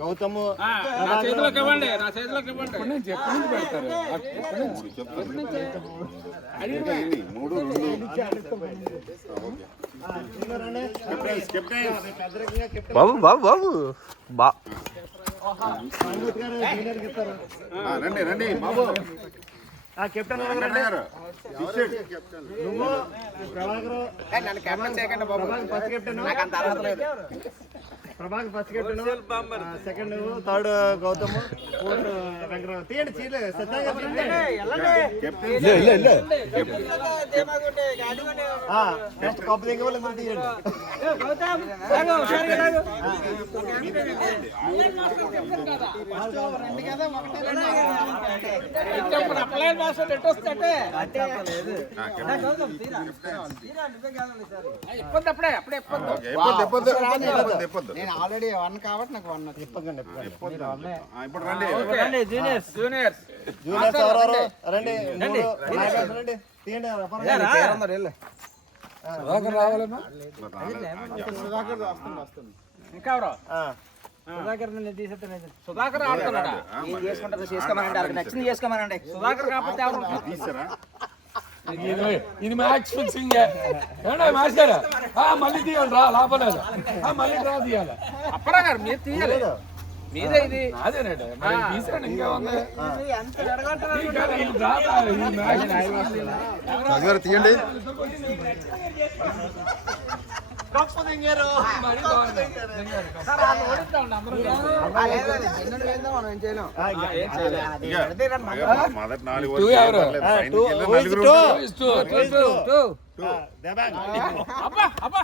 గౌతము నా చేతిలోకి ఇవ్వండి, నా చేతిలోకి ఇవ్వండి. బాబు బాబు బాబు బా రండి రండి బాబు. కెప్టెన్ నువ్వు ప్రభాకర్ నన్ను కెప్టెన్ చేయకండి బాబు. ఫస్ట్ కెప్టెన్, నాకు అంత అర్హత లేదు. Prabhakar first captain, second third Gautam, fourth Venkatarao. తీయండి చీర సత్యంగా నెక్స్ట్ కప్పు దింగ వాళ్ళు ఎందుకు తీయండి. నేను ఆల్రెడీ వన్ కాబట్టి నాకు వన్ ఇప్పకండి జూనియర్స్ జూనియర్స్ జూనియర్స్ ఎవరెవరు రండి. రండి తీయండి. ఇంకా సుధాకర్ ఆడుతున్నాడా? ఏం చేసుకుంటారో చేసుకోమనండి, వాళ్ళకి నచ్చింది చేసుకోమనండి. సుధాకర్ కాకపోతే ఎవరు? ఇది మ్యాచ్ ఫిక్సింగ్ మ్యాచ్ కదా. మళ్ళీ తీయాలి రా, లాభలేదు. మళ్ళీ డ్రా తీయాలి. అప్పరా గారు మీరు తీయాలి, మీదే ఇది. అదేనండి తీసాను. ఇంకా ఉంది తీయండి. మనం ఏం చేయలేం. మొదటి 4 అబ్బా అబ్బా